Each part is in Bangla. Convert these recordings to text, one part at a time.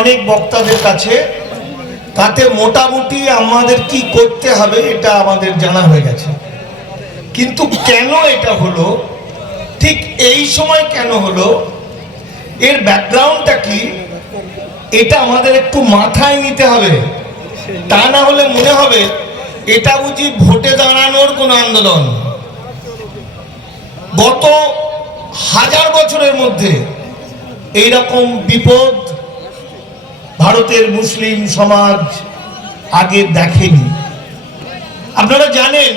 অনেক বক্তাদের কাছে, তাতে মোটামুটি আমাদের কি করতে হবে এটা আমাদের জানা হয়ে গেছে। কিন্তু কেন এটা হলো? ঠিক এই সময় কেন হলো? এর ব্যাকগ্রাউন্ডটা কি? এটা আমাদের একটু মাথায় নিতে হবে। তা না হলে মনে হবে এটা বুঝি ভোটে দাঁড়ানোর কোন আন্দোলন। গত হাজার বছরের মধ্যে এইরকম বিপদ ভারতের মুসলিম সমাজ আগে দেখেনি। আপনারা জানেন,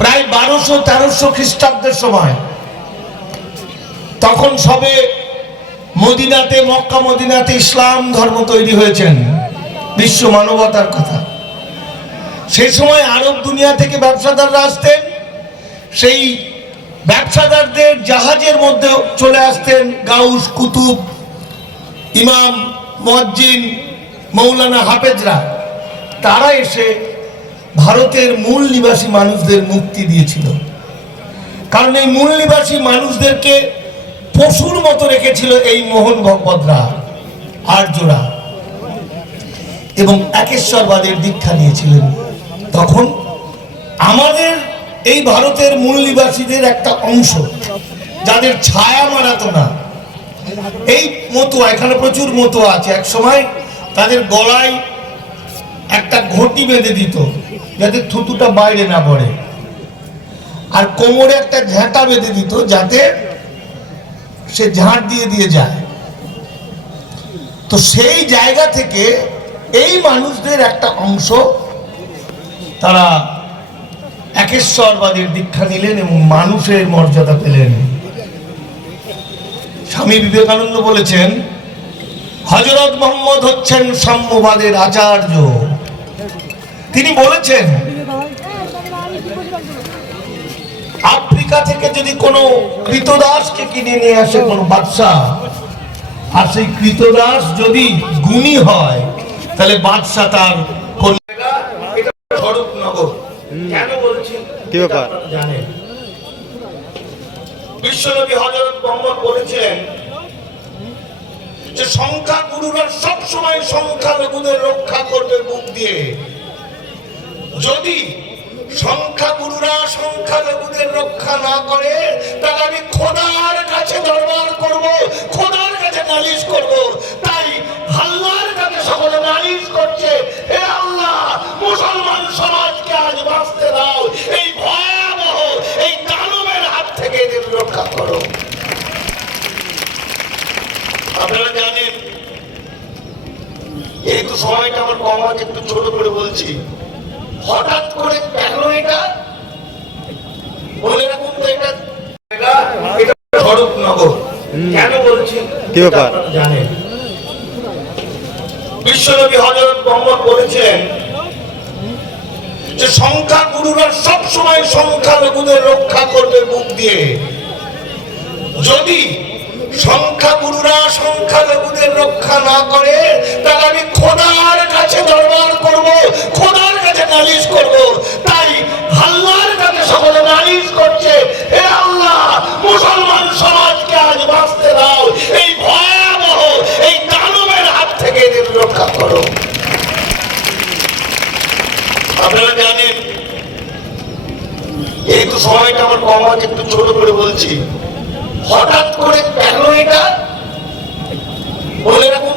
প্রায় বারোশো, তেরোশো খ্রিস্টাব্দের সময় তখন সবে মদিনাতে, মক্কা মদিনাতে ইসলাম ধর্ম তৈরি হয়েছেন, বিশ্ব মানবতার কথা। সেই সময় আরব দুনিয়া থেকে ব্যবসাদাররা আসতেন, সেই ব্যবসাদারদের জাহাজের মধ্যে চলে আসতেন গাউস, কুতুব ইমাম মজ্জিন মৌলানা হাফেজরা, তারা এসে ভারতের মূল নিবাসী মানুষদের মুক্তি দিয়েছিল। কারণ এই মূল নিবাসী মানুষদেরকে পশুর মতো রেখেছিল এই মোহন ভগবতরা, আর্যরা। এবং একেশ্বরবাদের দীক্ষা নিয়েছিলেন। তখন আমাদের এই ভারতের মূল নিবাসীদের একটা অংশ, যাদের ছায়া মারাতো না এই মতুয়া, এখানে প্রচুর মতুয়া আছে। এক সময় তাদের গলায় একটা ঘটি বেঁধে দিত, যাতে থুতুটা বাইরে না পড়ে। আর কোমরে একটা ঝাঁটা বেঁধে দিত, যাতে সে ঝাঁট দিয়ে দিয়ে যায়। তো সেই জায়গা থেকে এই মানুষদের একটা অংশ তারা একেশ্বরবাদের দীক্ষা নিলেন এবং মানুষের মর্যাদা পেলেন। স্বামী বিবেকানন্দ বলেছেন হজরত মোহাম্মদ হচ্ছেন সাম্যবাদের আচার্য। তিনি বলেছেন আফ্রিকা থেকে যদি কোনো কৃতদাসকে কিনে নিয়ে আসে কোনো বাদশাহ আর সেই কৃতদাস যদি গুণী হয় তাহলে বাদশাহ তার কন্যা। এটা স্বরূপনগর কেন বলছি? কি ব্যাপার? জানেন। বিশ্বনবী হজরত মোহাম্মদ বলেছিলেন যে সংখ্যা গুরুরা সবসময় সংখ্যালঘুদের রক্ষা করবে মুখ দিয়ে। যদি সংখ্যা গুরুরা সংখ্যা সংখ্যালঘুদের রক্ষা না করে, তাহলে আমি খোদার কাছে দরবার করব, খোদার কাছে নালিশ এই তো সময়টা আমার কম আছে একটু ছোট করে বলছি। হঠাৎ করে কেন এটা? বলে রাখুন তো এটা। এটা এটা স্বরূপনগর কেন বলছি? কি ব্যাপার? জানেন। বিশ্বনবী হজরত মোহাম্মদ বলেছিলেন যে সংখ্যা গুরুরা সবসময় সংখ্যালঘুদের রক্ষা করবে মুখ দিয়ে। যদি সংখ্যাগুরুরা সংখ্যালঘুদের রক্ষা না করে আমি খোদার কাছে দরবার করব, খোদার কাছে নালিশ করব। তাই আল্লাহর কাছে সকলে নালিশ করছে, হে আল্লাহ, মুসলমান সমাজকে আজ বাঁচতে দাও, এই ভয়াবহ, এই দানবের হাত থেকে এদের রক্ষা করো। আপনারা জানেন এই তো সময়টা আমার কম আছে একটু ছোট করে বলছি। হঠাৎ করে কেন এটা? বলে রাখুন